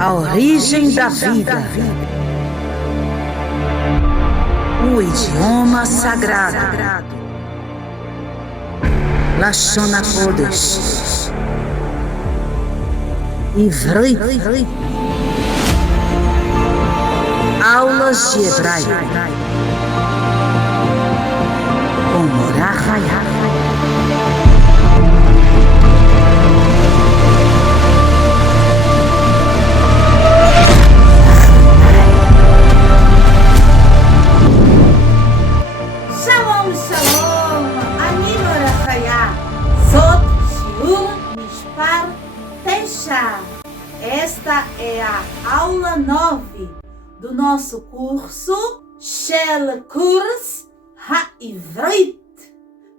a origem da vida, o idioma sagrado, Lashon HaKodesh, Ivrit, aulas de hebraico, com Morah Hayat. Esta é a aula 9 do nosso curso Shel Kurs HaIvrit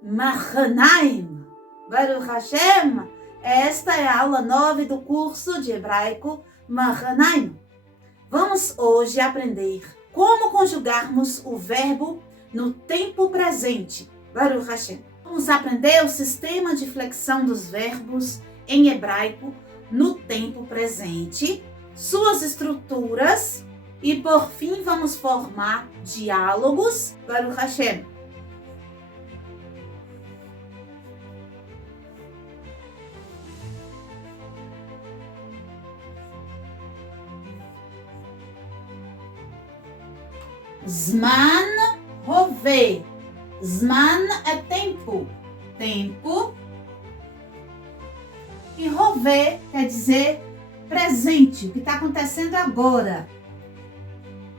Machanaim. Baruch Hashem, esta é a aula 9 do curso de hebraico Machanaim. Vamos hoje aprender como conjugarmos o verbo no tempo presente. Baruch Hashem. Vamos aprender o sistema de flexão dos verbos em hebraico no tempo presente, suas estruturas e, por fim, vamos formar diálogos. Baruch Hashem. Zman Hoveh. Zman é tempo. Tempo. E Hoveh quer dizer presente, o que está acontecendo agora.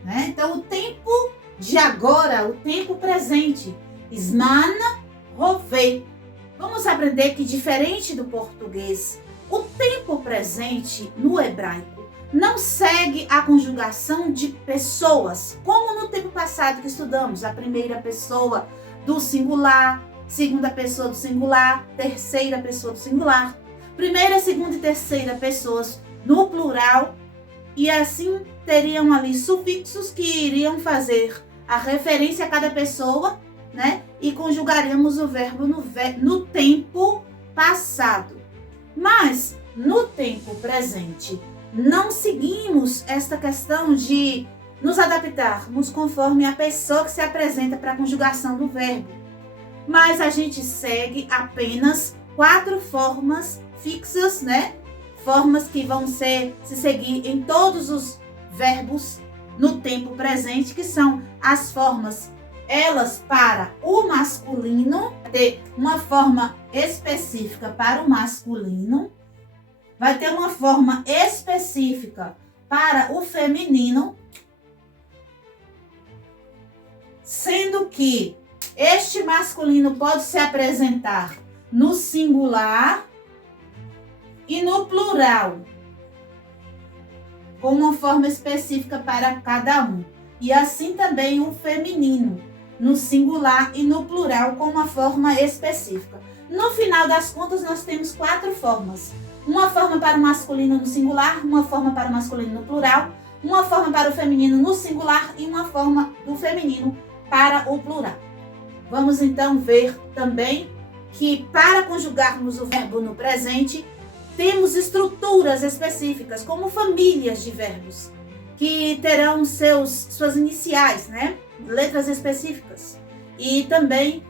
Né? Então, o tempo de agora, o tempo presente. Zman Hoveh. Vamos aprender que, diferente do português, o tempo presente no hebraico não segue a conjugação de pessoas, como no tempo passado que estudamos, a primeira pessoa do singular, segunda pessoa do singular, terceira pessoa do singular, primeira, segunda e terceira pessoas no plural, e assim teriam ali sufixos que iriam fazer a referência a cada pessoa, né? E conjugaríamos o verbo no tempo passado. Mas no tempo presente, não seguimos esta questão de nos adaptarmos conforme a pessoa que se apresenta para a conjugação do verbo. Mas a gente segue apenas 4 formas fixas, né? Formas que vão se seguir em todos os verbos no tempo presente, que são as formas, elas para o masculino, ter uma forma específica para o masculino, vai ter uma forma específica para o feminino, sendo que este masculino pode se apresentar no singular e no plural, com uma forma específica para cada um. E assim também o feminino, no singular e no plural, com uma forma específica. No final das contas, nós temos 4 formas. Uma forma para o masculino no singular, uma forma para o masculino no plural, uma forma para o feminino no singular e uma forma do feminino para o plural. Vamos então ver também que para conjugarmos o verbo no presente, temos estruturas específicas, como famílias de verbos, que terão suas iniciais, né? Letras específicas. E também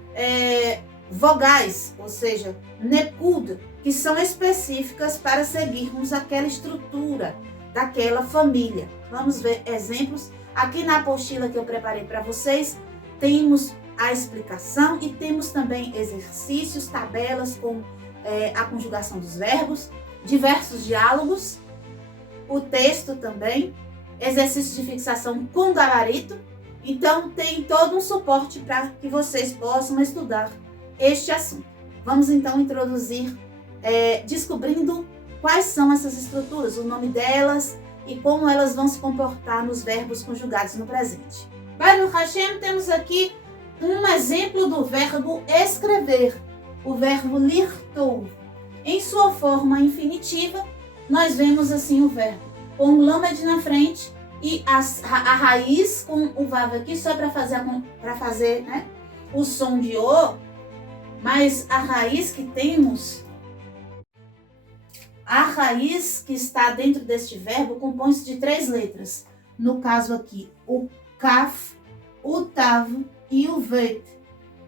vogais, ou seja, nekud, que são específicas para seguirmos aquela estrutura daquela família. Vamos ver exemplos. Aqui na apostila que eu preparei para vocês, temos a explicação e temos também exercícios, tabelas com a conjugação dos verbos, diversos diálogos, o texto também, exercício de fixação com gabarito. Então, tem todo um suporte para que vocês possam estudar este assunto. Vamos então introduzir, descobrindo quais são essas estruturas, o nome delas e como elas vão se comportar nos verbos conjugados no presente. Baruch Hashem, temos aqui um exemplo do verbo escrever, o verbo lirtou. Em sua forma infinitiva, nós vemos assim o verbo com o lamed na frente e a raiz com o vav aqui só para fazer, né, o som de o, mas a raiz que temos A raiz que está dentro deste verbo compõe-se de 3 letras. No caso aqui, o kaf, o tav e o vet.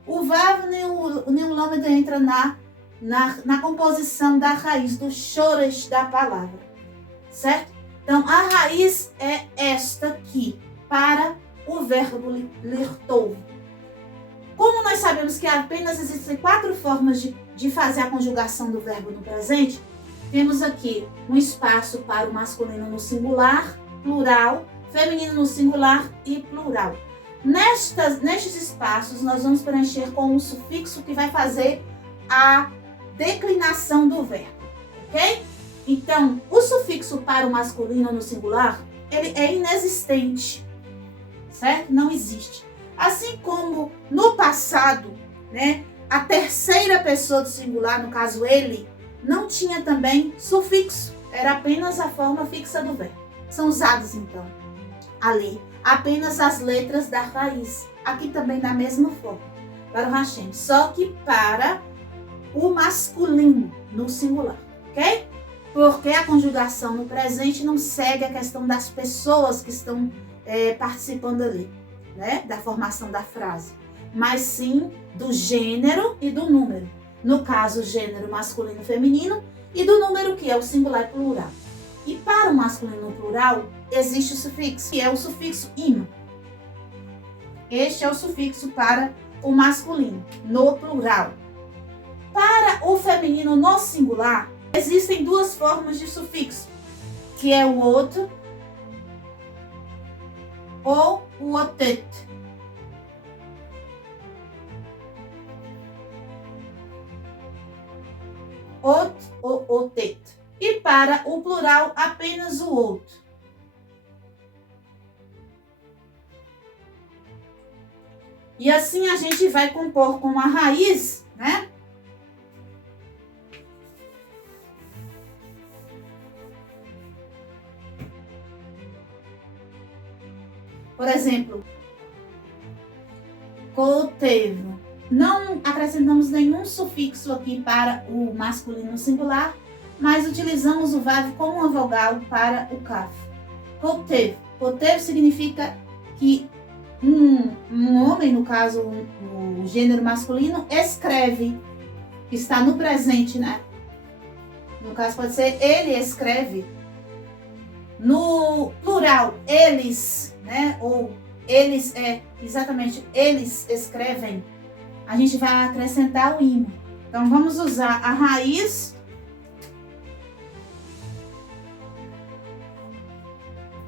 O vav nem o lâmina entra na composição da raiz, do shoresh da palavra, certo? Então, a raiz é esta aqui, para o verbo lirtov. Como nós sabemos que apenas existem 4 formas de fazer a conjugação do verbo no presente, temos aqui um espaço para o masculino no singular, plural, feminino no singular e plural. Nestes espaços, nós vamos preencher com um sufixo que vai fazer a declinação do verbo, ok? Então, o sufixo para o masculino no singular, ele é inexistente, certo? Não existe. Assim como no passado, né, a terceira pessoa do singular, no caso ele, não tinha também sufixo, era apenas a forma fixa do verbo. São usados, então, ali apenas as letras da raiz, aqui também da mesma forma, para o Hashem, só que para o masculino no singular, ok? Porque a conjugação no presente não segue a questão das pessoas que estão participando ali, né, da formação da frase, mas sim do gênero e do número. No caso, gênero masculino e feminino, e do número que é o singular e plural. E para o masculino plural, existe o sufixo, que é o sufixo im. Este é o sufixo para o masculino, no plural. Para o feminino no singular, existem 2 formas de sufixo, que é o ot ou o otet. Ot ou otet. E para o plural, apenas o outro. E assim a gente vai compor com a raiz, né? Por exemplo, kotev. Não acrescentamos nenhum sufixo aqui para o masculino singular, mas utilizamos o vav como uma vogal para o kaf. Kotev. Kotev significa que um homem, no caso o gênero masculino, escreve, está no presente, né? No caso pode ser ele escreve. No plural, eles, né? Ou eles exatamente, eles escrevem. A gente vai acrescentar o im. Então, vamos usar a raiz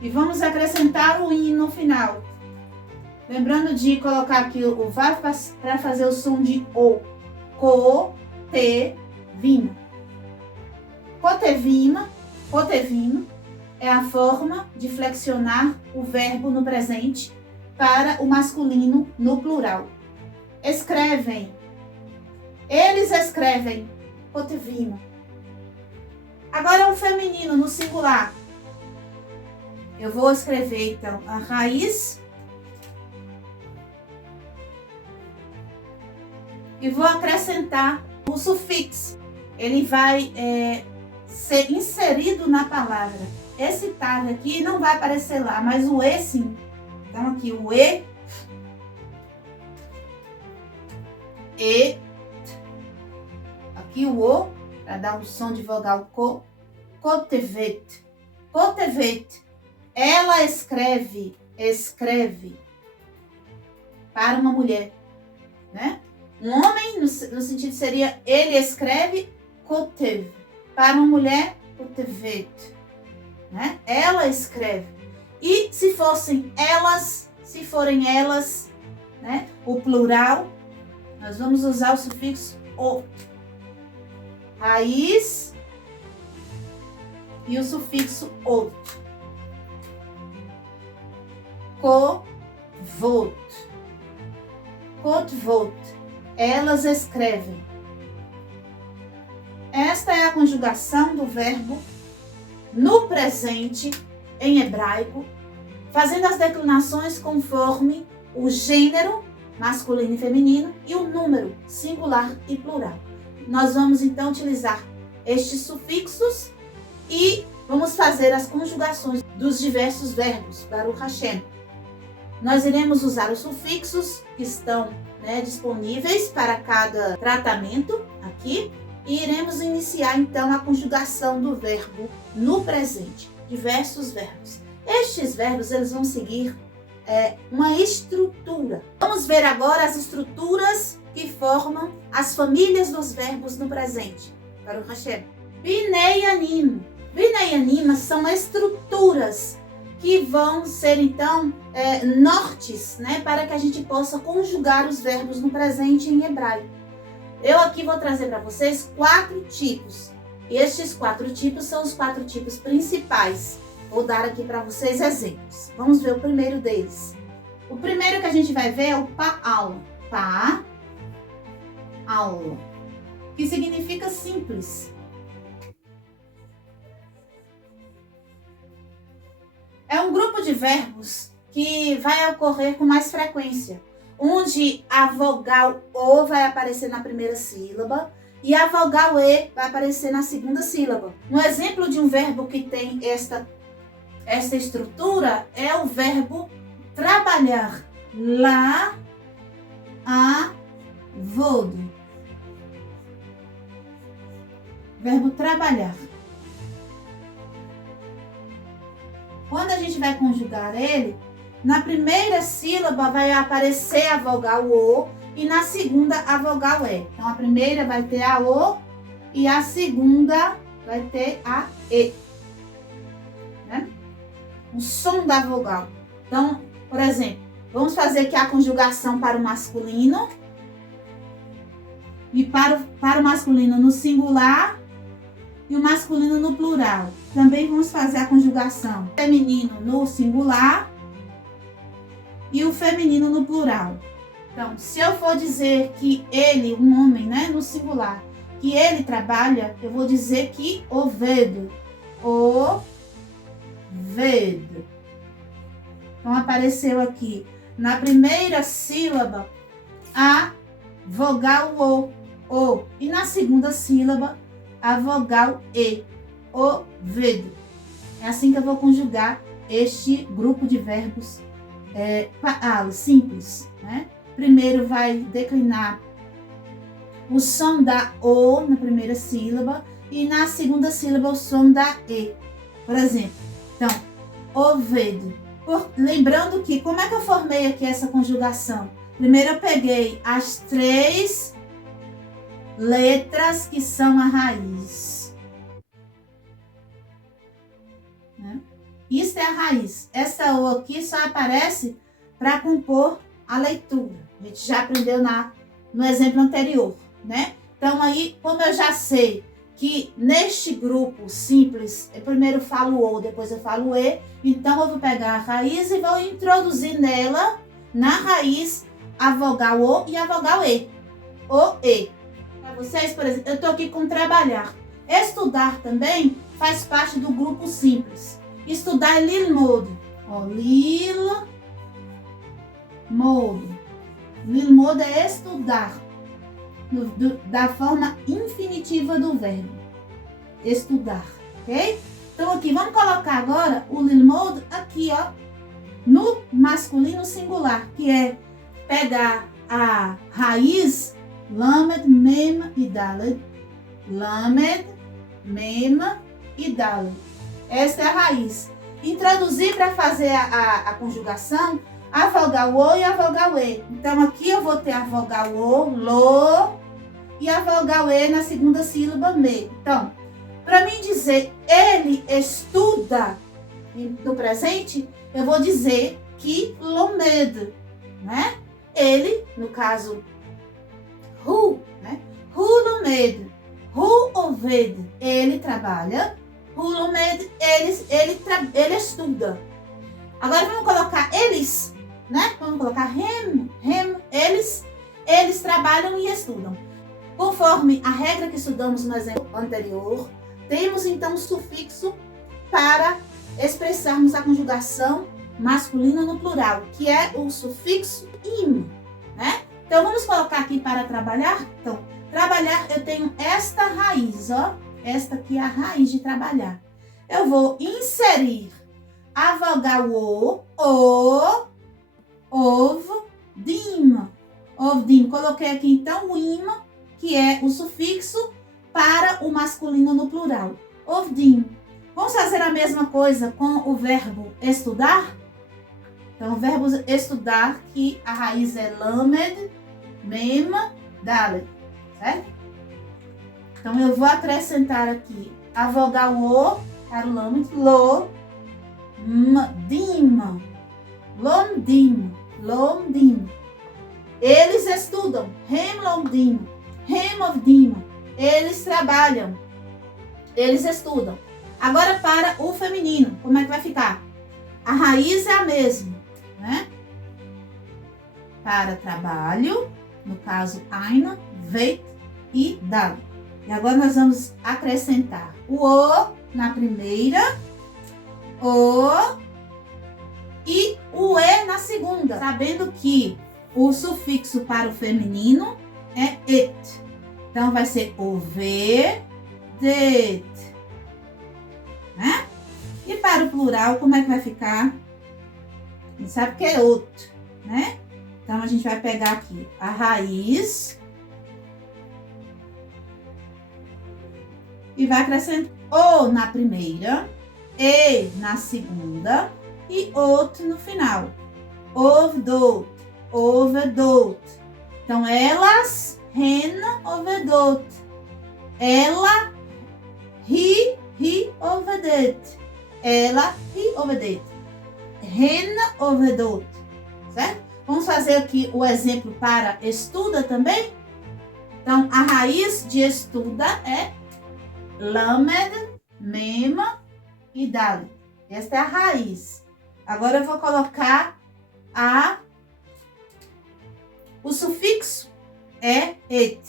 e vamos acrescentar o im no final. Lembrando de colocar aqui o vav para fazer o som de o. Kotevim. Kotevim é a forma de flexionar o verbo no presente para o masculino no plural. Escrevem. Eles escrevem. Kotevim. Agora o feminino no singular. Eu vou escrever então a raiz e vou acrescentar o sufixo. Ele vai ser inserido na palavra. Esse tar aqui não vai aparecer lá, mas o e sim. Então aqui o e, aqui o o, para dar um som de vogal co, kotevet. Kotevet, ela escreve para uma mulher, né? Um homem, no sentido seria, ele escreve kotev. Para uma mulher, kotevet, né? Ela escreve. E se forem elas, né? O plural, nós vamos usar o sufixo o. Raiz e o sufixo ot. Kovot. Kotvot. Elas escrevem. Esta é a conjugação do verbo no presente em hebraico, fazendo as declinações conforme o gênero masculino e feminino e o número singular e plural. Nós vamos então utilizar estes sufixos fazer as conjugações dos diversos verbos, Baruch Hashem. Nós iremos usar os sufixos que estão, disponíveis para cada tratamento aqui e iremos iniciar então a conjugação do verbo no presente, diversos verbos. Estes verbos eles vão seguir uma estrutura. Vamos ver agora as estruturas que formam as famílias dos verbos no presente. Baruch Hashem. Binei Anim. Binei Anim são estruturas que vão ser então nortes, para que a gente possa conjugar os verbos no presente em hebraico. Eu aqui vou trazer para vocês 4 tipos. E estes 4 tipos são os 4 tipos principais. Vou dar aqui para vocês exemplos. Vamos ver o primeiro deles. O primeiro que a gente vai ver é o pa'al. Pa'al, que significa simples. É um grupo de verbos que vai ocorrer com mais frequência, onde a vogal O vai aparecer na primeira sílaba e a vogal E vai aparecer na segunda sílaba. Um exemplo de um verbo que tem esta estrutura é o verbo trabalhar. La, a, vod. Verbo trabalhar. Quando a gente vai conjugar ele, na primeira sílaba vai aparecer a vogal O e na segunda a vogal E. Então a primeira vai ter a O e a segunda vai ter a E. O som da vogal. Então, por exemplo, vamos fazer aqui a conjugação para o masculino. E para o masculino no singular e o masculino no plural. Também vamos fazer a conjugação feminino no singular e o feminino no plural. Então, se eu for dizer que ele, um homem, no singular, que ele trabalha, eu vou dizer que oved. Então, apareceu aqui na primeira sílaba a vogal O. E na segunda sílaba a vogal E. Oved. É assim que eu vou conjugar este grupo de verbos simples. Primeiro vai declinar o som da O na primeira sílaba e na segunda sílaba o som da E. Por exemplo, então, oved. Lembrando que, como é que eu formei aqui essa conjugação? Primeiro eu peguei as 3 letras que são a raiz. Isso é a raiz. Essa O aqui só aparece para compor a leitura. A gente já aprendeu no exemplo anterior, Então aí, como eu já sei que neste grupo simples, eu primeiro falo O, depois eu falo E, então eu vou pegar a raiz e vou introduzir nela, na raiz, a vogal O e a vogal E. O, E. Para vocês, por exemplo, eu estou aqui com trabalhar. Estudar também faz parte do grupo simples. Estudar é lilmod. Lilmod. Lilmod é estudar. Da forma infinitiva do verbo. Estudar, ok? Então aqui, vamos colocar agora o lilmod aqui, no masculino singular, que é pegar a raiz lamed, mem e daled. Lamed, mem e daled. Essa é a raiz. Introduzir para fazer a conjugação a vogal O e a vogal E. Então, aqui eu vou ter a vogal O, lo, e a vogal E na segunda sílaba, me. Então, para mim dizer ele estuda no presente, eu vou dizer que lomed, Ele, no caso, hu, hu lomed, hu oved, ele trabalha, hu lomed, ele estuda. Agora vamos colocar eles, Vamos colocar him, eles trabalham e estudam. Conforme a regra que estudamos no exemplo anterior, temos então um sufixo para expressarmos a conjugação masculina no plural, que é o sufixo im, Então vamos colocar aqui para trabalhar. Então, trabalhar eu tenho esta raiz, esta aqui é a raiz de trabalhar. eu vou inserir a vogal o, ovdim. Ovdim. Coloquei aqui então o im, que é o sufixo para o masculino no plural. Ovdim. Vamos fazer a mesma coisa com o verbo estudar? Então, o verbo estudar, que a raiz é lamed, mem, dalet, certo? Então, eu vou acrescentar aqui a vogal o para o lamed, lo, dim, lomdim, lomdim. Eles estudam, hem lomdim, hem ovdim. Eles trabalham, eles estudam. Agora, para o feminino, como é que vai ficar? A raiz é a mesma, né? Para trabalho, no caso, ein, weit e dal. E agora nós vamos acrescentar o o na primeira, o e o e na segunda, sabendo que o sufixo para o feminino é et. Então, vai ser ovedet, né? E para o plural, como é que vai ficar? A gente sabe que é ot, né? Então, a gente vai pegar aqui a raiz e vai acrescentar o na primeira, e na segunda e ot no final. Ovdot, ovedot. Então, elas, hen, ovedot. Ela, hi, ovedet. Ela, hi, ovedet. Hen, ovedot. Certo? Vamos fazer aqui o exemplo para estuda também? Então, a raiz de estuda é lamed, mem e dalet. Esta é a raiz. Agora eu vou colocar o sufixo é et.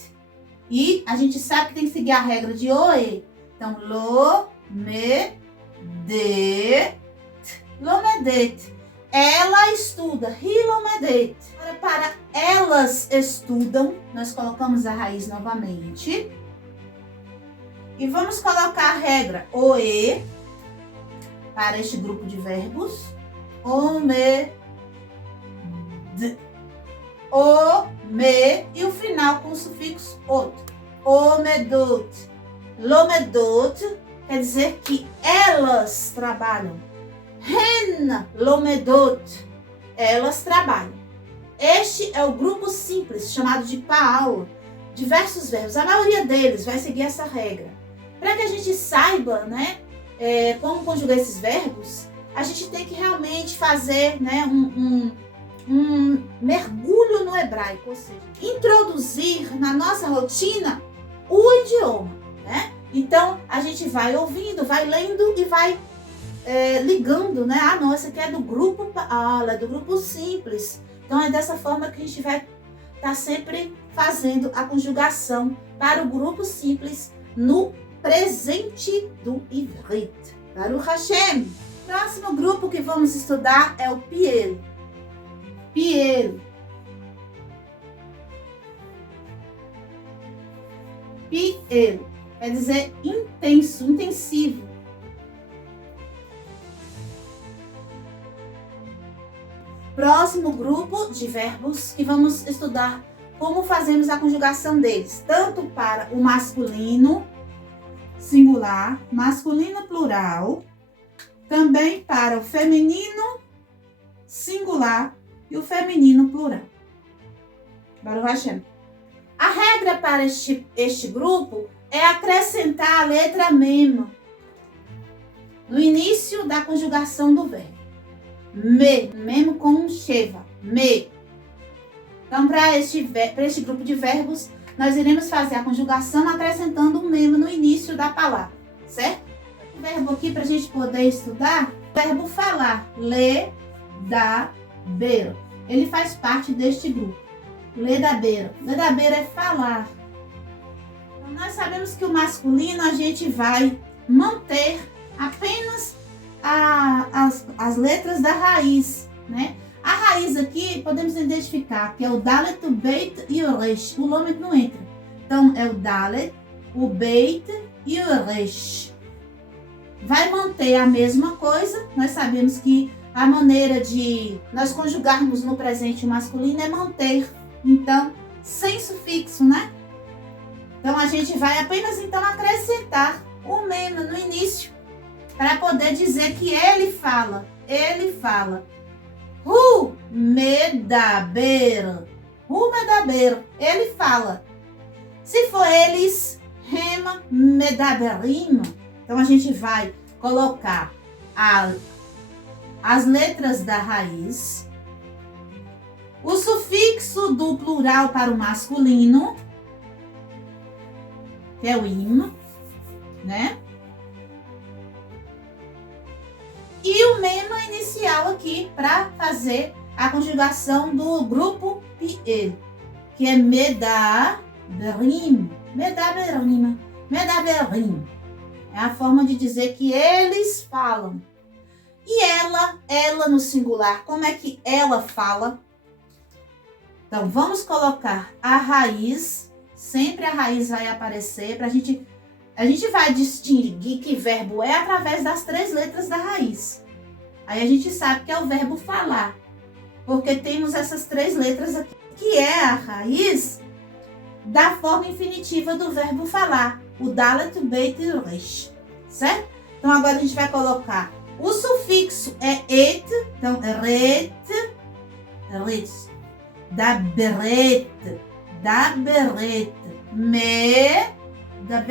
E a gente sabe que tem que seguir a regra de oe. Então, lo, me, de, lomedet. Ela estuda, hilomedet. Para elas estudam, nós colocamos a raiz novamente. E vamos colocar a regra oe para este grupo de verbos. Ome, o, me e o final com o sufixo ot. Omedot. Lomedot quer dizer que elas trabalham. Hen lomedot. Elas trabalham. Este é o grupo simples, chamado de paal. Diversos verbos. A maioria deles vai seguir essa regra. Para que a gente saiba, né, como conjugar esses verbos, a gente tem que realmente fazer, né, um mergulho no hebraico, ou seja, introduzir na nossa rotina o idioma, né? Então, a gente vai ouvindo, vai lendo e vai ligando, né? Ah, não, essa aqui é do grupo Paal, é do grupo simples. Então, é dessa forma que a gente vai estar sempre fazendo a conjugação para o grupo simples no presente do Ivrit. Baruch Hashem. Próximo grupo que vamos estudar é o Piel. Piel. Piel quer dizer intenso, intensivo. Próximo grupo de verbos que vamos estudar como fazemos a conjugação deles, tanto para o masculino singular, masculino plural, também para o feminino singular e o feminino plural. Baruch Hashem. A regra para este grupo é acrescentar a letra mem no início da conjugação do verbo. Mem com sheva, me. Então, para este grupo de verbos, nós iremos fazer a conjugação acrescentando o mem no início da palavra, certo? O verbo aqui, para a gente poder estudar, o verbo falar, le, da, ber. Ele faz parte deste grupo. Le, da, ber. Le, da, ber é falar. Então, nós sabemos que o masculino a gente vai manter apenas as letras da raiz, né? A raiz aqui podemos identificar que é o dalet, o beit e o resh. O lamed não entra. Então é o dalet, o beit e o resh. vai manter a mesma coisa. Nós sabemos que a maneira de nós conjugarmos no presente masculino é manter. Então, sem sufixo, né? Então, a gente vai apenas então acrescentar o mema no início para poder dizer que ele fala. Ele fala. Hu medaber. Hu medaber. Ele fala. Se for eles, rema medaberim. Então, a gente vai colocar as letras da raiz, o sufixo do plural para o masculino, que é o im, né? E o mema inicial aqui para fazer a conjugação do grupo piel, que é medaberim. Medaberim. Medaberim. É a forma de dizer que eles falam. E ela no singular, como é que ela fala? Então, vamos colocar a raiz. Sempre a raiz vai aparecer. A gente vai distinguir que verbo é através das 3 letras da raiz. Aí a gente sabe que é o verbo falar. Porque temos essas 3 letras aqui, que é a raiz da forma infinitiva do verbo falar. O dalet, o beit e o resh. Certo? Então, agora a gente vai colocar o sufixo é et. Então, ret, da beret, me da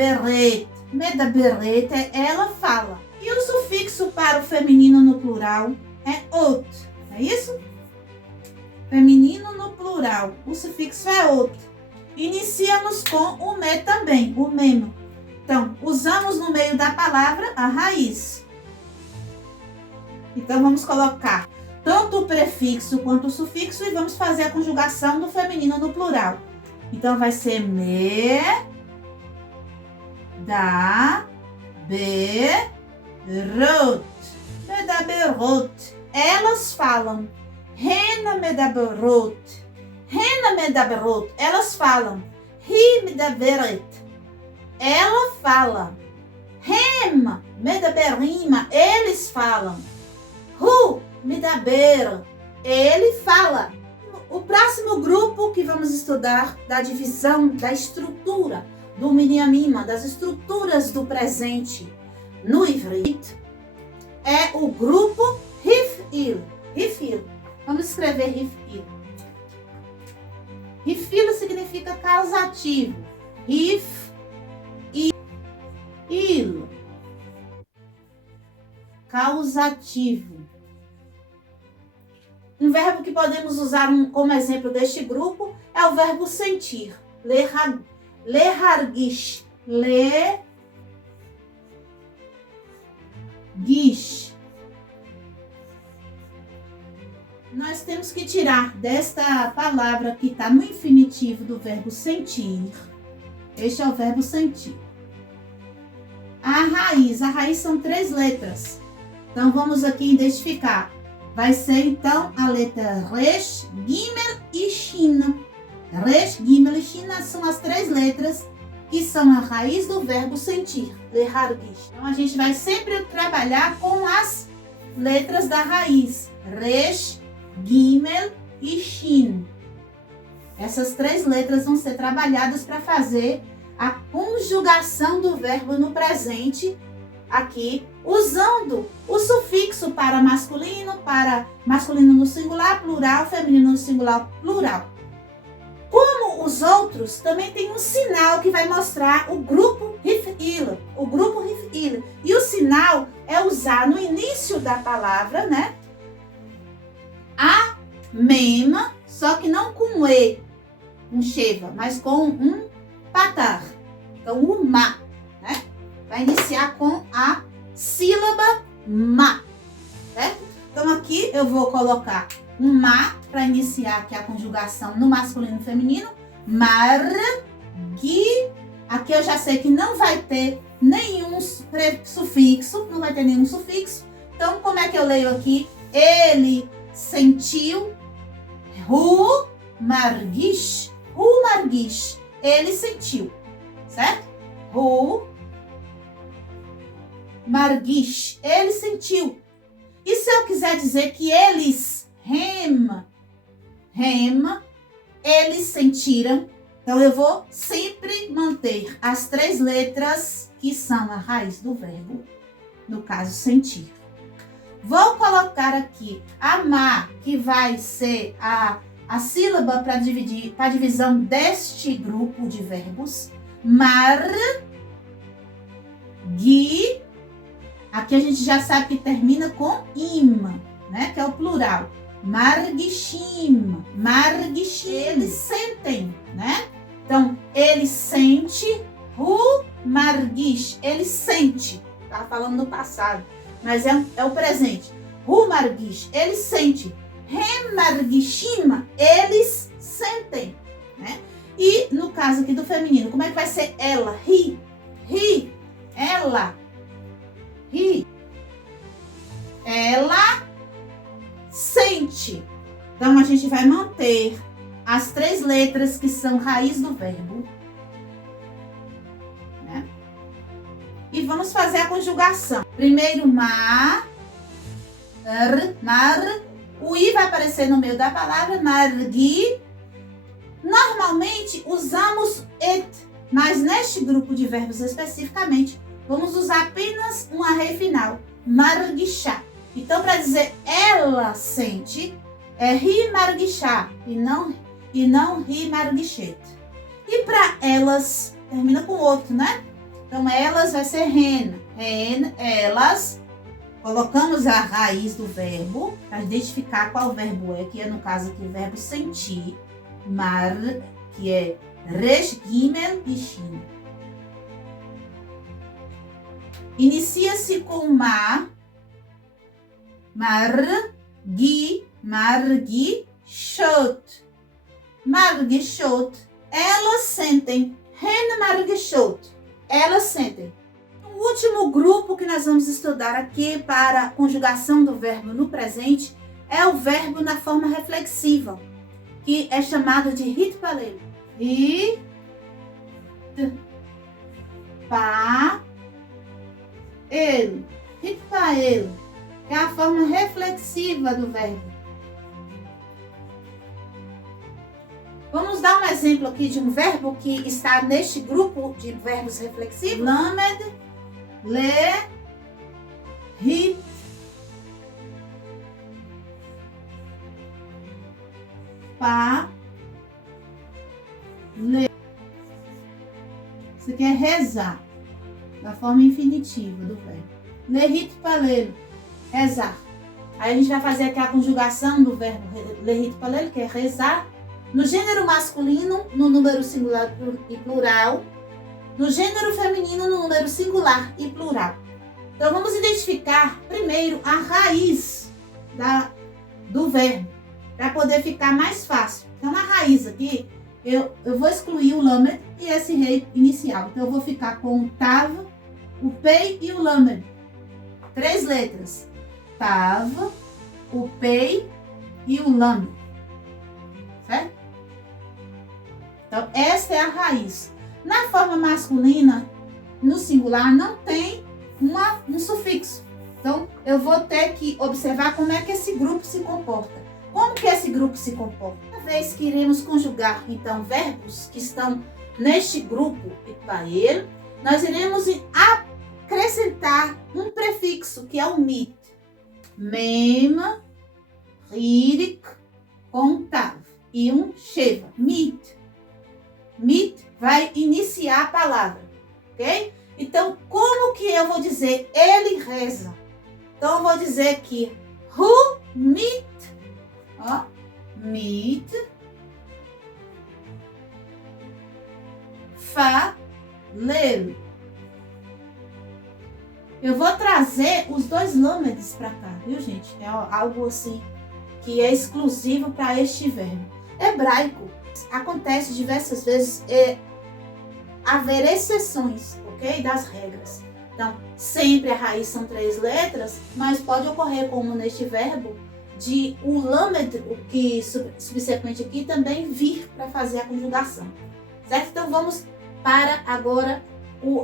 beret, ela fala. E o sufixo para o feminino no plural é ot, é isso? Feminino no plural, o sufixo é ot. Iniciamos com o me também, o memo. Então, usamos no meio da palavra a raiz. Então, vamos colocar tanto o prefixo quanto o sufixo e vamos fazer a conjugação do feminino no plural. Então, vai ser me, da, berot. Me da berot. Elas falam. Rena me da berot. Rena me da berot. Elas falam. Ri me da beret. Ela fala. Hem me da berima. Eles falam. Hu medaber. Ele fala. O próximo grupo que vamos estudar da divisão da estrutura do Miniyamima, das estruturas do presente no Ivrit, é o grupo Rifil. Rifil. Vamos escrever Rifil. Rifil significa causativo. Rif e il. Causativo. Um verbo que podemos usar como exemplo deste grupo é o verbo sentir. Lehargish. Legish. Nós temos que tirar desta palavra que está no infinitivo do verbo sentir. Este é o verbo sentir. A raiz são 3 letras. Então, vamos aqui identificar. Vai ser, então, a letra Resh, Gimel e Shin. Resh, Gimel e Shin são as 3 letras que são a raiz do verbo sentir, lehargish. Então, a gente vai sempre trabalhar com as letras da raiz. Resh, Gimel e Shin. Essas 3 letras vão ser trabalhadas para fazer a conjugação do verbo no presente aqui, usando o sufixo para masculino no singular, plural, feminino no singular, plural. Como os outros, também tem um sinal que vai mostrar o grupo Rifil. O grupo Rifil. E o sinal é usar no início da palavra, né? A mema, só que não com e, um sheva, mas com um patar. Então, o ma, né? Vai iniciar com a sílaba ma, certo? Então, aqui eu vou colocar um ma para iniciar aqui a conjugação no masculino e feminino. Mar, gui. Aqui eu já sei que não vai ter nenhum sufixo, não vai ter nenhum sufixo. Então, como é que eu leio aqui? Ele sentiu. Hu margish. Hu margish. Ele sentiu, certo? Hu margish, ele sentiu. E se eu quiser dizer que eles, eles sentiram, então eu vou sempre manter as 3 letras que são a raiz do verbo, no caso sentir. Vou colocar aqui a ma, que vai ser a sílaba para divisão deste grupo de verbos. Mar, gi, aqui a gente já sabe que termina com im, né? Que é o plural. Margishim, eles sentem, né? Então, ele sente, hu margish, ele sente. Estava falando no passado, mas é o presente. Hu margish, ele sente. Hem margishim, eles sentem, né? E no caso aqui do feminino, como é que vai ser ela? Ri, ela, ri. Ela sente. Então, a gente vai manter as 3 letras que são raiz do verbo, né? E vamos fazer a conjugação. Primeiro, mar, o i vai aparecer no meio da palavra, margi. Normalmente, usamos et, mas neste grupo de verbos especificamente, vamos usar apenas um arreio final, margishá. Então, para dizer ela sente, é ri margishá e não ri margishet. E para elas, termina com outro, né? Então, elas vai ser ren, elas. Colocamos a raiz do verbo para identificar qual verbo é, que é no caso aqui o verbo sentir, mar, que é resh, gimel e shin. Inicia-se com ma, margishot. Margishot, elas sentem. Hen margishot, elas sentem. O último grupo que nós vamos estudar aqui para a conjugação do verbo no presente é o verbo na forma reflexiva, que é chamado de hitpalel. Hitpael, que é a forma reflexiva do verbo. Vamos dar um exemplo aqui de um verbo que está neste grupo de verbos reflexivos. Lamed, le, hit, pa, le. Isso aqui é rezar, da forma infinitiva do verbo. Lehit palelo, rezar. Aí a gente vai fazer aqui a conjugação do verbo lehit palelo, que é rezar, no gênero masculino, no número singular e plural, no gênero feminino, no número singular e plural. Então, vamos identificar primeiro a raiz do verbo, para poder ficar mais fácil. Então, a raiz aqui, eu vou excluir o lamed e esse rei inicial. Então, eu vou ficar com o tav, o pei e o lamed. 3 letras. Tav, o pei e o lamed. Certo? Então, esta é a raiz. Na forma masculina, no singular, não tem um sufixo. Então, eu vou ter que observar como é que esse grupo se comporta. Como que esse grupo se comporta? Uma vez que iremos conjugar, então, verbos que estão neste grupo, itpael, nós iremos acrescentar um prefixo, que é o mit. Mem, ririk, com tav. E um sheva, mit. Mit vai iniciar a palavra, ok? Então, como que eu vou dizer ele reza? Então, eu vou dizer que hu mit, ó, mit, fa, lelo. Eu vou trazer os 2 nômades para cá, viu, gente? É algo assim que é exclusivo para este verbo. Hebraico, acontece diversas vezes haver exceções, ok? Das regras. Então, sempre a raiz são 3 letras, mas pode ocorrer, como neste verbo, de o lamed, o que subsequente aqui, também vir para fazer a conjugação. Certo? Então, vamos para agora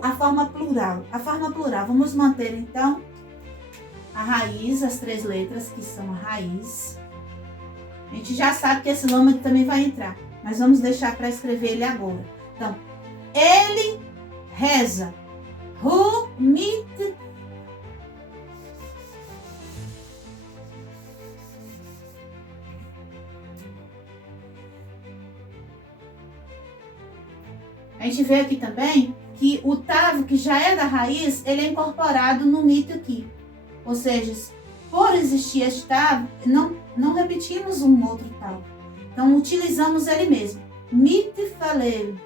a forma plural. A forma plural, vamos manter então a raiz, as 3 letras que são a raiz. A gente já sabe que esse lâmade também vai entrar, mas vamos deixar para escrever ele agora. Então, ele reza. Hu mit. A gente vê aqui também que o tav, que já é da raiz, ele é incorporado no mit aqui. Ou seja, por existir este tav, não repetimos um outro tav. Então, utilizamos ele mesmo. Mitfalel,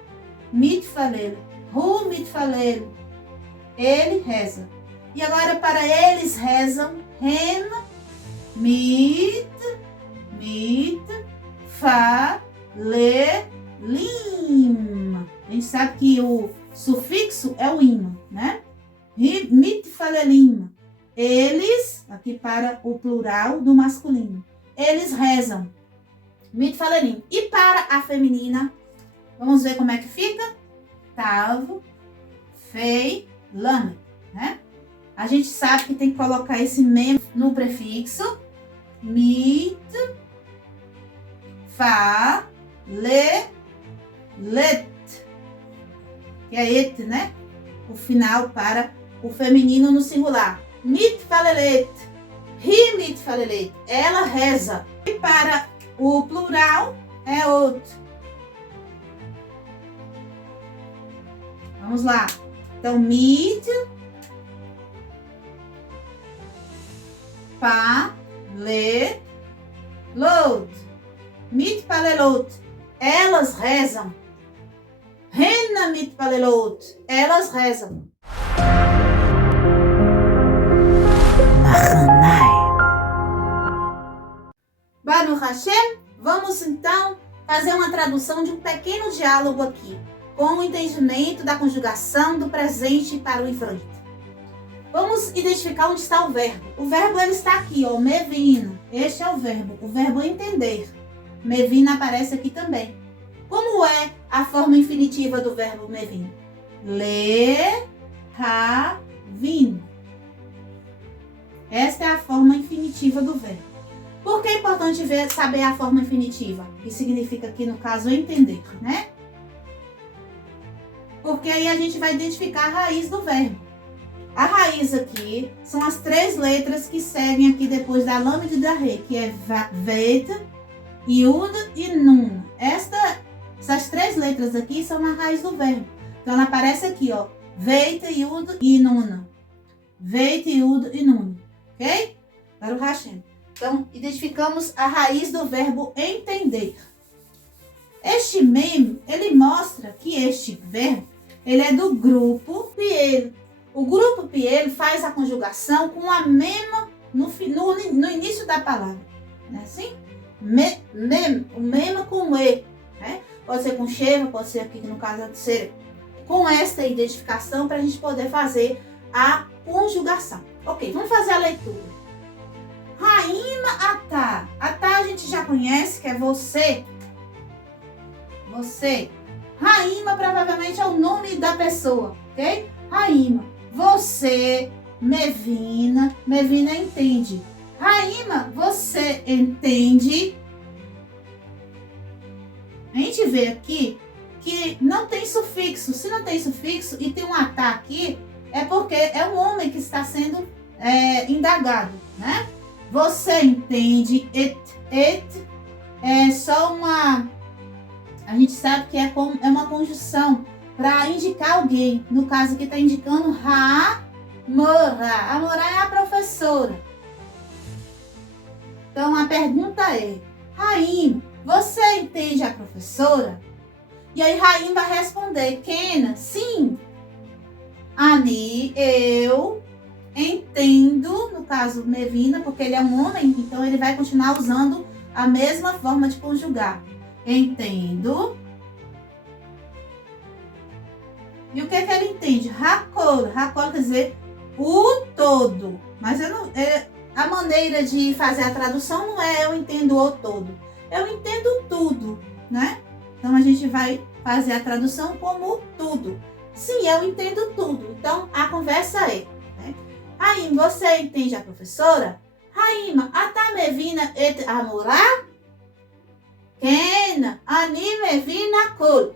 mitfalel, hu mitfalel. Ele reza. E agora, para eles rezam, hem, mit, fa, le, lim. A gente sabe que o sufixo é o ima, né? Mitfalelim. Eles, aqui para o plural do masculino. Eles rezam. Mitfalelim. E para a feminina, vamos ver como é que fica? Tav, fei, lamed, né? A gente sabe que tem que colocar esse mem no prefixo. Mit, fa, le, let. Que é et, né? O final para o feminino no singular. Mitfalelet, hi mitfalelet. Ela reza. E para o plural é ot. Vamos lá. Então, mit, pa, le, lot. Mitfalelot. Elas rezam. Henna mitfalelot. Elas rezam. Baruch Hashem, vamos então fazer uma tradução de um pequeno diálogo aqui, com o entendimento da conjugação do presente para o ivrit. Vamos identificar onde está o verbo. O verbo ele está aqui, ó, mevina. Este é o verbo entender. Mevina aparece aqui também. Como é a forma infinitiva do verbo mevin? Le-ha-vin. Esta é a forma infinitiva do verbo. Por que é importante saber a forma infinitiva? Que significa aqui, no caso, entender, né? Porque aí a gente vai identificar a raiz do verbo. A raiz aqui são as 3 letras que seguem aqui depois da lâmina e da re, que é vet, yud e nun. Essas 3 letras aqui são a raiz do verbo. Então, ela aparece aqui, ó. Veit, yud e nun. Veit, yud e nun. Ok? Baruch Hashem. Então, identificamos a raiz do verbo entender. Este mem, ele mostra que este verbo, ele é do grupo piel. O grupo piel faz a conjugação com a mema no início da palavra. Não é assim? O mema com e. Né? Pode ser com sheva, pode ser aqui no caso de ser com esta identificação para a gente poder fazer a conjugação. Ok, vamos fazer a leitura. Raima atá. Atá a gente já conhece, que é você. Você. Raima provavelmente é o nome da pessoa, ok? Raima. Você. Mevina. Mevina entende. Raima, você entende? A gente vê aqui que não tem sufixo. Se não tem sufixo e tem um atá aqui, é porque é um homem que está sendo indagado, né? Você entende? Et é só uma... A gente sabe que é uma conjunção para indicar alguém. No caso aqui está indicando Ha-Mora. A Mora é a professora. Então a pergunta é: Raim, você entende a professora? E aí Raim vai responder: Kena, sim. Ani, eu entendo, no caso Mevina, porque ele é um homem, então ele vai continuar usando a mesma forma de conjugar. Entendo. E o que é que ele entende? Hakol. Hakol quer dizer o todo. Mas a maneira de fazer a tradução não é eu entendo o todo. Eu entendo tudo, né? Então a gente vai fazer a tradução como tudo. Sim, eu entendo tudo. Então, a conversa é, né? Raima, você entende a professora? Raima, אתה מבין את המורה? כן, אני מבין הכל.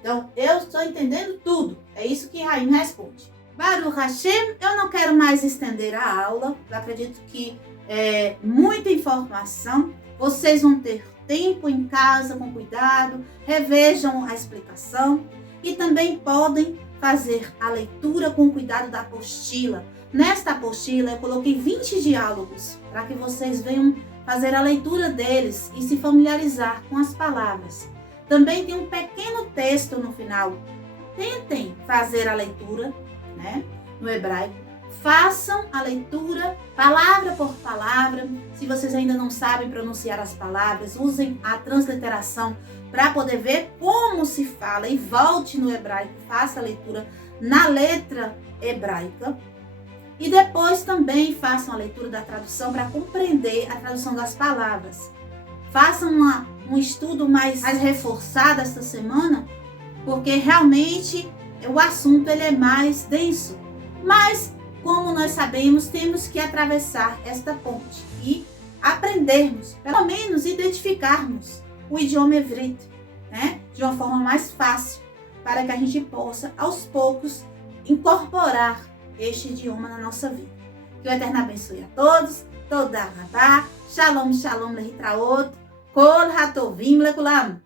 Então, eu estou entendendo tudo. É isso que Raima responde. Baruch Hashem, eu não quero mais estender a aula. Eu acredito que é muita informação. Vocês vão ter tempo em casa, com cuidado. Revejam a explicação. E também podem fazer a leitura com cuidado da apostila. Nesta apostila, eu coloquei 20 diálogos para que vocês venham fazer a leitura deles e se familiarizar com as palavras. Também tem um pequeno texto no final. Tentem fazer a leitura, né, no hebraico. Façam a leitura palavra por palavra. Se vocês ainda não sabem pronunciar as palavras, usem a transliteração para poder ver como se fala e volte no hebraico, faça a leitura na letra hebraica. E depois também façam a leitura da tradução para compreender a tradução das palavras. Façam um estudo mais reforçado esta semana, porque realmente o assunto ele é mais denso. Mas, como nós sabemos, temos que atravessar esta ponte e aprendermos, pelo menos identificarmos o idioma Ivrit, né? De uma forma mais fácil, para que a gente possa, aos poucos, incorporar este idioma na nossa vida. Que o Eterno abençoe a todos. Toda Rabá. Shalom, shalom, lehitraot. Kol hatovim lekulam.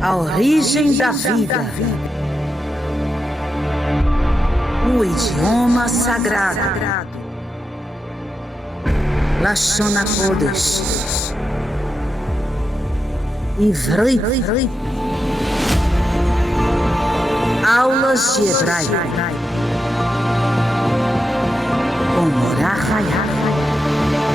A origem da vida. O idioma sagrado. Lashon HaKodesh. Ivrit. Aulas de hebraico. Com Morá Hayat.